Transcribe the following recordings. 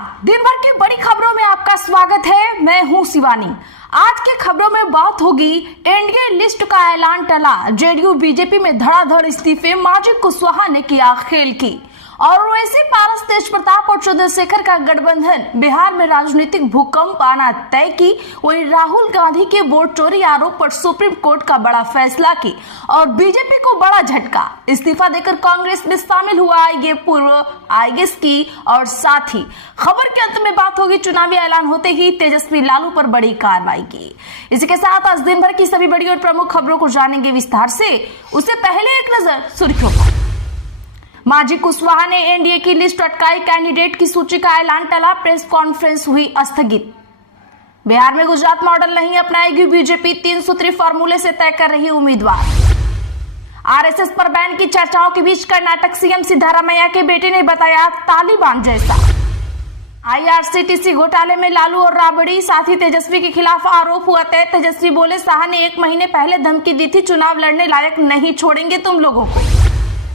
नमस्कार, दिन भर की बड़ी खबरों में आपका स्वागत है। मैं हूं शिवानी। आज की खबरों में बात होगी एनडीए लिस्ट का ऐलान टला, जेडीयू बीजेपी में धड़ाधड़ इस्तीफे, माजिद कुशवाहा ने किया खेल की, और ओवैसी पारस तेज प्रताप और चंद्रशेखर का गठबंधन बिहार में राजनीतिक भूकंप आना तय की। वहीं राहुल गांधी के वोट चोरी आरोप पर सुप्रीम कोर्ट का बड़ा फैसला की और बीजेपी को बड़ा झटका, इस्तीफा देकर कांग्रेस में शामिल हुआ आईगे पूर्व आईएएस की। और साथ ही खबर के अंत में बात होगी चुनावी ऐलान होते ही तेजस्वी लालू पर बड़ी कार्रवाई की। इसी के साथ आज दिन भर की सभी बड़ी और प्रमुख खबरों को जानेंगे विस्तार से। उससे पहले एक नजर सुर्खियों पर। माजिद कुशवाहा ने एनडीए की लिस्ट अटकाई, कैंडिडेट की सूची का ऐलान टला, प्रेस कॉन्फ्रेंस हुई स्थगित। बिहार में गुजरात मॉडल नहीं अपनाएगी बीजेपी, 3 सूत्री फॉर्मूले से तय कर रही उम्मीदवार। आरएसएस पर बैन की चर्चाओं के बीच कर्नाटक सीएम सिद्धारमैया के बेटे ने बताया तालिबान जैसा। आईआरसीटीसी घोटाले में लालू और राबड़ी, साथ ही तेजस्वी के खिलाफ आरोप हुआ तय। तेजस्वी बोले शाह ने 1 महीने पहले धमकी दी थी, चुनाव लड़ने लायक नहीं छोड़ेंगे तुम लोगों को।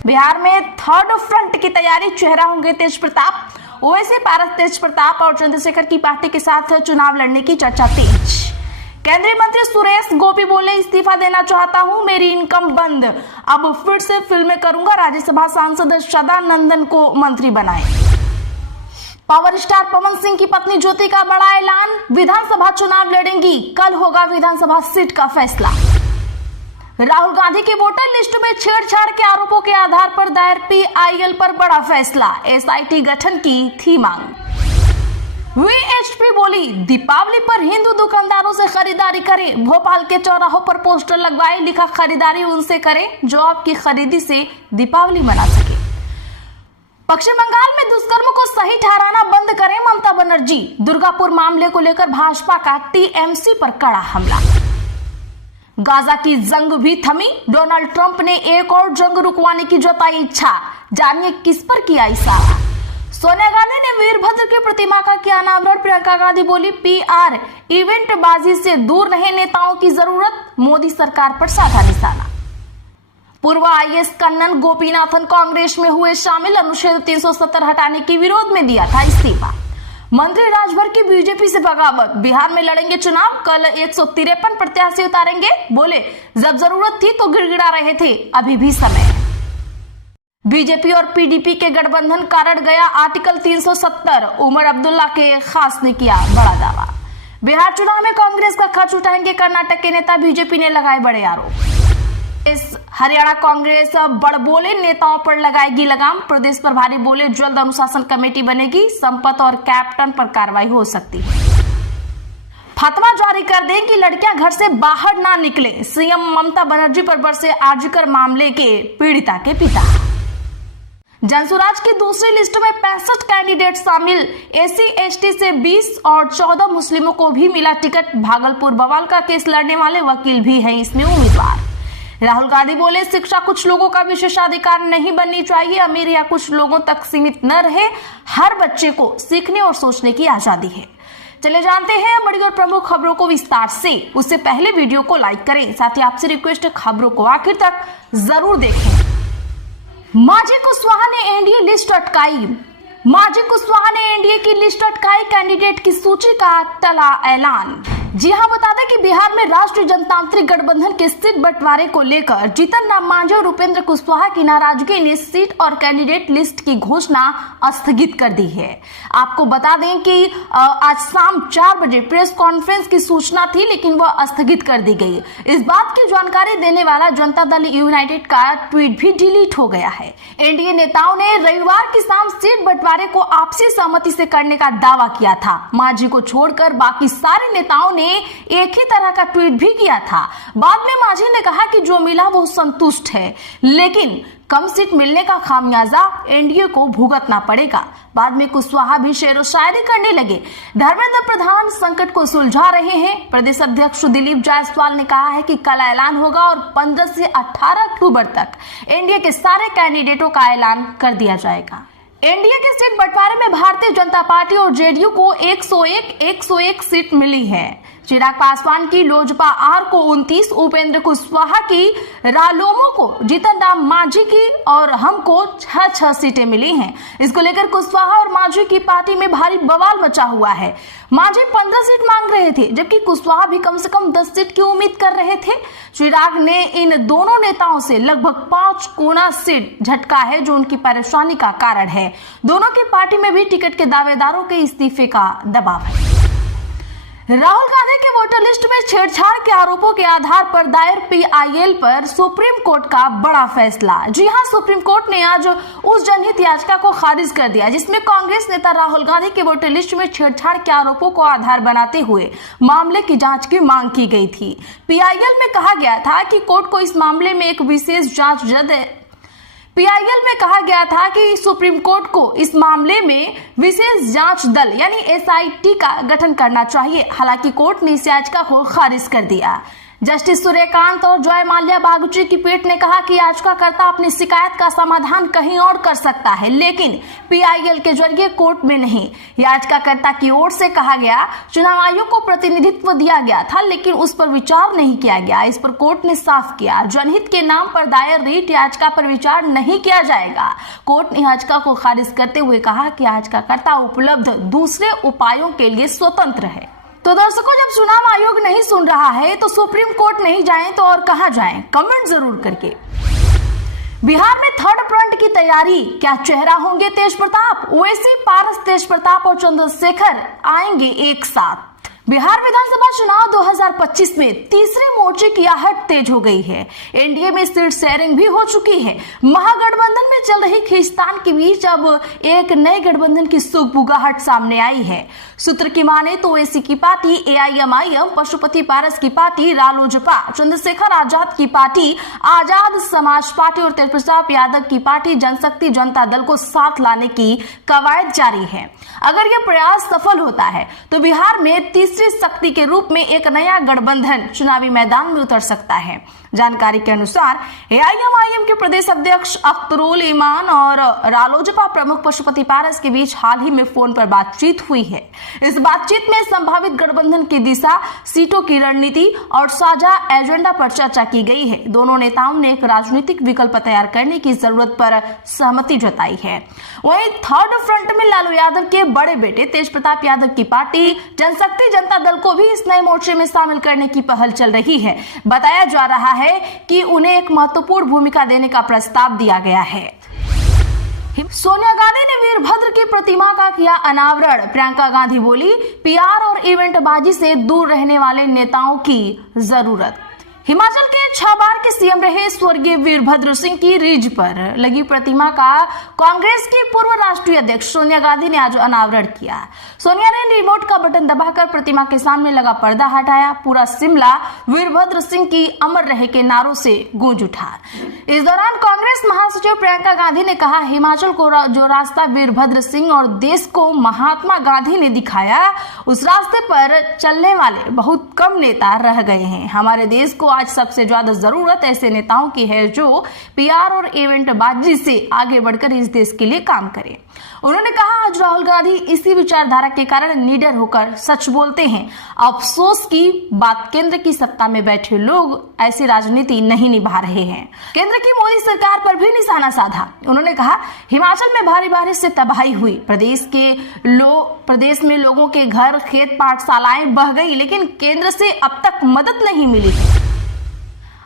बिहार में थर्ड फ्रंट की तैयारी, चेहरा होंगे तेज प्रताप। ओवैसी पारस तेज प्रताप और चंद्रशेखर की पार्टी के साथ चुनाव लड़ने की चर्चा तेज। केंद्रीय मंत्री सुरेश गोपी बोले इस्तीफा देना चाहता हूं, मेरी इनकम बंद, अब फिर से फिल्में करूंगा। राज्यसभा सांसद सदानंदन को मंत्री बनाए। पावर स्टार पवन सिंह की पत्नी ज्योति का बड़ा ऐलान, विधानसभा चुनाव लड़ेंगी, कल होगा विधानसभा सीट का फैसला। राहुल गांधी की वोटर लिस्ट में छेड़छाड़ के आरोपों के आधार पर दायर पीआईएल पर बड़ा फैसला, एसआईटी गठन की थी मांग। वीएचपी बोली दीपावली पर हिंदू दुकानदारों से खरीदारी करें, भोपाल के चौराहों पर पोस्टर लगवाए, लिखा खरीदारी उनसे करें जो आपकी खरीदी से दीपावली मना सके। पश्चिम बंगाल में दुष्कर्म को सही ठहराना बंद करें, ममता बनर्जी। दुर्गापुर मामले को लेकर भाजपा का टीएमसी पर कड़ा हमला। गाजा की जंग भी थमी, डोनाल्ड ट्रंप ने एक और जंग रुकवाने की जताई इच्छा, जानिए किस पर किया इशारा। सोनिया गांधी ने वीरभद्र की प्रतिमा का किया अनावरण, प्रियंका गांधी बोली पीआर इवेंट बाजी से दूर रहे नेताओं की जरूरत, मोदी सरकार पर साधा निशाना। पूर्व आईएएस कन्नन गोपीनाथन कांग्रेस में हुए शामिल, अनुच्छेद 370 हटाने के विरोध में दिया था इस्तीफा। मंत्री राजभर की बीजेपी से बगावत, बिहार में लड़ेंगे चुनाव, कल 153 प्रत्याशी उतारेंगे, बोले जब जरूरत थी तो गिड़गिड़ा रहे थे, अभी भी समय है। बीजेपी और पीडीपी के गठबंधन कारण गया आर्टिकल 370, उमर अब्दुल्ला के खास ने किया बड़ा दावा। बिहार चुनाव में कांग्रेस का खर्च उठाएंगे कर्नाटक के नेता, बीजेपी ने लगाए बड़े आरोप। इस हरियाणा कांग्रेस बड़बोले नेताओं पर लगाएगी लगाम, प्रदेश प्रभारी बोले जल्द अनुशासन कमेटी बनेगी, संपत और कैप्टन पर कार्रवाई हो सकती है। फतवा जारी कर दें कि लड़कियां घर से बाहर ना निकले, सीएम ममता बनर्जी पर बरसे आर्जिकर मामले के पीड़िता के पिता। जनसुराज की दूसरी लिस्ट में 65 कैंडिडेट शामिल, एससी एसटी से 20 और 14 मुस्लिमों को भी मिला टिकट। भागलपुर बवाल का केस लड़ने वाले वकील भी हैं इसमें उम्मीदवार। राहुल गांधी बोले शिक्षा कुछ लोगों का विशेषाधिकार नहीं बननी चाहिए, अमीर या कुछ लोगों तक सीमित न रहे, हर बच्चे को सीखने और सोचने की आजादी है। चले जानते हैं बड़ी और प्रमुख खबरों को विस्तार से। उससे पहले वीडियो को लाइक करें, साथ ही आपसे रिक्वेस्ट है खबरों को आखिर तक जरूर देखें। माजिद कुशवाहा ने एनडीए लिस्ट अटकाई, माजिद कुशवाहा ने एनडीए की लिस्ट अटकाई, कैंडिडेट की सूची का टला ऐलान। जी हां, बता दें कि बिहार में राष्ट्रीय जनतांत्रिक गठबंधन के सीट बंटवारे को लेकर जीतन राम मांझी और उपेंद्र कुशवाहा की नाराजगी ने सीट और कैंडिडेट लिस्ट की घोषणा स्थगित कर दी है। आपको बता दें कि आज शाम 4 बजे प्रेस कॉन्फ्रेंस की सूचना थी, लेकिन वह स्थगित कर दी गई। इस बात की जानकारी देने वाला जनता दल यूनाइटेड का ट्वीट भी डिलीट हो गया है। एनडीए नेताओं ने रविवार की शाम सीट बंटवारे को आपसी सहमति से करने का दावा किया था। मांझी को छोड़कर बाकी सारे नेताओं ने एक ही तरह का ट्वीट भी किया था। बाद में मांझी ने कहा कि जो मिला वो संतुष्ट है, लेकिन कम सीट मिलने का खामियाजा एनडीए को भुगतना पड़ेगा। बाद में कुशवाहा भी शेरो शायरी करने लगे। धर्मेंद्र प्रधान संकट को सुलझा रहे हैं। प्रदेश अध्यक्ष दिलीप जायसवाल ने कहा है कि कल ऐलान होगा और 15 से 18 अक्टूबर तक एनडीए के सारे कैंडिडेटों का ऐलान कर दिया जाएगा। एनडीए के सीट बंटवारे में भारतीय जनता पार्टी और जेडीयू को 101 सीट मिली है। चिराग पासवान की लोजपा आर को 29, उपेंद्र कुशवाहा की रालोमो को, जीतन राम मांझी की और हमको 6 सीटें मिली हैं। इसको लेकर कुशवाहा और मांझी की पार्टी में भारी बवाल मचा हुआ है। मांझी 15 सीट मांग रहे थे, जबकि कुशवाहा भी कम से कम 10 सीट की उम्मीद कर रहे थे। चिराग ने इन दोनों नेताओं से लगभग 5 गुना सीट झटका है, जो उनकी परेशानी का कारण है। दोनों की पार्टी में भी टिकट के दावेदारों के इस्तीफे का दबाव है। राहुल गांधी के वोटर लिस्ट में छेड़छाड़ के आरोपों के आधार पर दायर पीआईएल पर सुप्रीम कोर्ट का बड़ा फैसला। जी हां, सुप्रीम कोर्ट ने आज उस जनहित याचिका को खारिज कर दिया जिसमें कांग्रेस नेता राहुल गांधी के वोटर लिस्ट में छेड़छाड़ के आरोपों को आधार बनाते हुए मामले की जांच की मांग की गई थी। पीआईएल में कहा गया था कि कोर्ट को इस मामले में एक विशेष जांच पीआईएल में कहा गया था कि सुप्रीम कोर्ट को इस मामले में विशेष जांच दल यानी एसआईटी का गठन करना चाहिए। हालांकि कोर्ट ने इस याचिका को खारिज कर दिया। जस्टिस सूर्यकांत और जय माल्या बागची की पीठ ने कहा कि याचिकाकर्ता अपनी शिकायत का समाधान कहीं और कर सकता है, लेकिन पीआईएल के जरिए कोर्ट में नहीं। याचिकाकर्ता की ओर से कहा गया, चुनाव आयोग को प्रतिनिधित्व दिया गया था, लेकिन उस पर विचार नहीं किया गया। इस पर कोर्ट ने साफ किया, जनहित के नाम पर दायर रीट याचिका पर विचार नहीं किया जाएगा। कोर्ट ने याचिका को खारिज करते हुए कहा कि याचिकाकर्ता उपलब्ध दूसरे उपायों के लिए स्वतंत्र है। तो दर्शकों, जब चुनाव आयोग नहीं सुन रहा है तो सुप्रीम कोर्ट नहीं जाएं तो और कहां जाएं? कमेंट जरूर करके। बिहार में थर्ड फ्रंट की तैयारी, क्या चेहरा होंगे तेज प्रताप? ओवैसी, पारस, तेज प्रताप और चंद्रशेखर आएंगे एक साथ। बिहार विधानसभा चुनाव 2025 में तीसरे मोर्चे की आहट तेज हो गई है। एनडीए में सीट शेयरिंग भी हो चुकी है। महागठबंधन में चल रही खींचतान के बीच अब एक नए गठबंधन की सुगबुगाहट सामने आई है। सूत्र की माने तो ओवैसी की पार्टी एआईएमआईएम, पशुपति पारस की पार्टी रालोजपा, चंद्रशेखर आजाद की पार्टी आजाद समाज पार्टी और तेज प्रताप यादव की पार्टी जनशक्ति जनता दल को साथ लाने की कवायद जारी है। अगर यह प्रयास सफल होता है तो बिहार में तीसरी शक्ति के रूप में एक नया गठबंधन चुनावी मैदान में उतर सकता है। जानकारी के अनुसार एआईएमआईएम के प्रदेश अध्यक्ष अख्तरुल ईमान और रालोजपा प्रमुख पशुपति पारस के बीच हाल ही में फोन पर बातचीत हुई है। इस बातचीत में संभावित गठबंधन की दिशा, सीटों की रणनीति और साझा एजेंडा पर चर्चा की गई है। दोनों नेताओं ने एक राजनीतिक विकल्प तैयार करने की जरूरत पर सहमति जताई है। वहीं थर्ड फ्रंट में लालू यादव के बड़े बेटे तेज प्रताप यादव की पार्टी जनशक्ति जनता दल को भी इस नए मोर्चे में शामिल करने की पहल चल रही है। बताया जा रहा है कि उन्हें एक महत्वपूर्ण भूमिका देने का प्रस्ताव दिया गया है। सोनिया गांधी ने वीरभद्र की प्रतिमा का किया अनावरण। प्रियंका गांधी बोली, पीआर और इवेंटबाजी से दूर रहने वाले नेताओं की जरूरत। हिमाचल के 6 बार के सीएम रहे स्वर्गीय वीरभद्र सिंह की रीझ पर लगी प्रतिमा का कांग्रेस की पूर्व राष्ट्रीय अध्यक्ष सोनिया गांधी ने आज अनावरण किया। सोनिया ने रिमोट का बटन दबाकर प्रतिमा के सामने लगा पर्दा हटाया। पूरा शिमला वीरभद्र सिंह की अमर रहे के नारों से गूंज उठा। इस दौरान कांग्रेस महासचिव प्रियंका गांधी ने कहा, हिमाचल को जो रास्ता वीरभद्र सिंह और देश को महात्मा गांधी ने दिखाया, उस रास्ते पर चलने वाले बहुत कम नेता रह गए हैं। हमारे देश को आज सबसे ज्यादा जरूरत ऐसे नेताओं की है जो पीआर और इवेंटबाजी से आगे बढ़कर इस देश के लिए काम करें। उन्होंने कहा, आज राहुल गांधी इसी विचारधारा के कारण निडर होकर सच बोलते हैं। अफसोस की बात, केंद्र की सत्ता में बैठे लोग ऐसी राजनीति नहीं निभा रहे हैं। केंद्र की मोदी सरकार पर भी निशाना साधा। उन्होंने कहा, हिमाचल में भारी बारिश से तबाही हुई। प्रदेश में लोगों के घर, खेत, पाठशालाएं बह गई, लेकिन केंद्र से अब तक मदद नहीं मिली।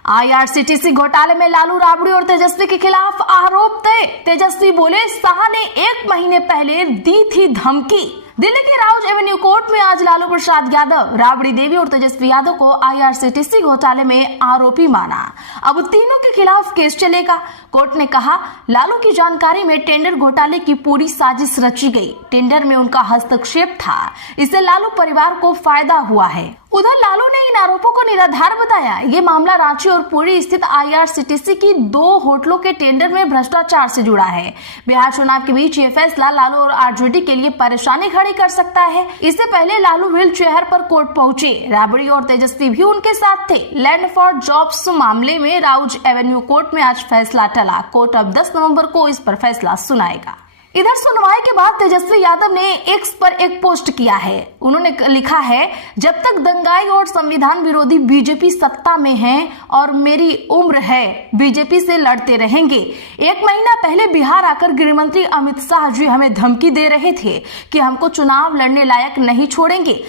आईआरसीटीसी घोटाले में लालू, राबड़ी और तेजस्वी के खिलाफ आरोप तय। तेजस्वी बोले, शाह ने 1 महीने पहले दी थी धमकी। दिल्ली के राउज एवेन्यू कोर्ट में आज लालू प्रसाद यादव, राबड़ी देवी और तेजस्वी यादव को आईआरसीटीसी घोटाले में आरोपी माना। अब तीनों के खिलाफ केस चलेगा। कोर्ट ने कहा, लालू की जानकारी में टेंडर घोटाले की पूरी साजिश रची गई। टेंडर में उनका हस्तक्षेप था, इससे लालू परिवार को फायदा हुआ है। उधर लालू ने इन आरोपों को निराधार बताया। ये मामला रांची और पुरी स्थित आईआरसीटीसी की 2 होटलों के टेंडर में भ्रष्टाचार से जुड़ा है। बिहार चुनाव के बीच ये फैसला लालू और आरजेडी के लिए परेशानी खड़ी कर सकता है। इससे पहले लालू व्हील चेयर पर कोर्ट पहुंचे। राबड़ी और तेजस्वी भी उनके साथ थे। लैंड फॉर जॉब्स मामले में राउज एवेन्यू कोर्ट में आज फैसला टला। कोर्ट अब 10 नवंबर को इस पर फैसला सुनाएगा। इधर सुनवाई के बाद तेजस्वी यादव ने एक्स पर एक पोस्ट किया है। उन्होंने लिखा है, जब तक दंगाई और संविधान विरोधी बीजेपी सत्ता में है और मेरी उम्र है, बीजेपी से लड़ते रहेंगे। 1 महीना पहले बिहार आकर गृह मंत्री अमित शाह जी हमें धमकी दे रहे थे कि हमको चुनाव लड़ने लायक नहीं छोड़ेंगे।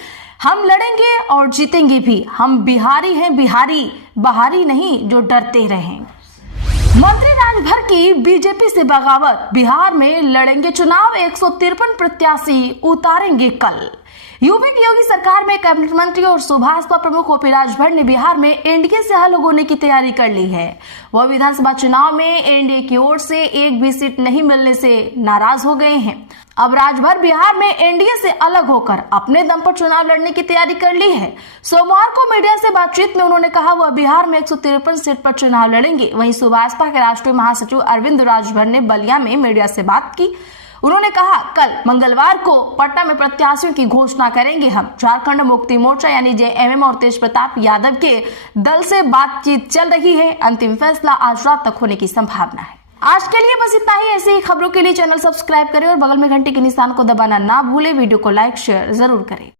हम लड़ेंगे और जीतेंगे भी। हम बिहारी हैं, बिहारी बहारी नहीं जो डरते रहें। मंत्री राजभर की बीजेपी से बगावत, बिहार में लड़ेंगे चुनाव, 153 प्रत्याशी उतारेंगे कल। यूपी की योगी सरकार में कैबिनेट मंत्री और सुभाषपा प्रमुख ओपी राजभर ने बिहार में एनडीए से अलग होने की तैयारी कर ली है। वह विधानसभा चुनाव में एनडीए की ओर से एक भी सीट नहीं मिलने से नाराज हो गए हैं। अब राजभर बिहार में एनडीए से अलग होकर अपने दम पर चुनाव लड़ने की तैयारी कर ली है। सोमवार को मीडिया से बातचीत में उन्होंने कहा वह बिहार में 153 सीट पर चुनाव लड़ेंगे। वहीं सुभाषपा के राष्ट्रीय महासचिव अरविंद राजभर ने बलिया में मीडिया से बात की। उन्होंने कहा, कल मंगलवार को पटना में प्रत्याशियों की घोषणा करेंगे। हम झारखंड मुक्ति मोर्चा यानी जेएमएम और तेज प्रताप यादव के दल से बातचीत चल रही है। अंतिम फैसला आज रात तक होने की संभावना है। आज के लिए बस इतना ही। ऐसी ही खबरों के लिए चैनल सब्सक्राइब करें और बगल में घंटी के निशान को दबाना ना भूलें। वीडियो को लाइक शेयर जरूर करें।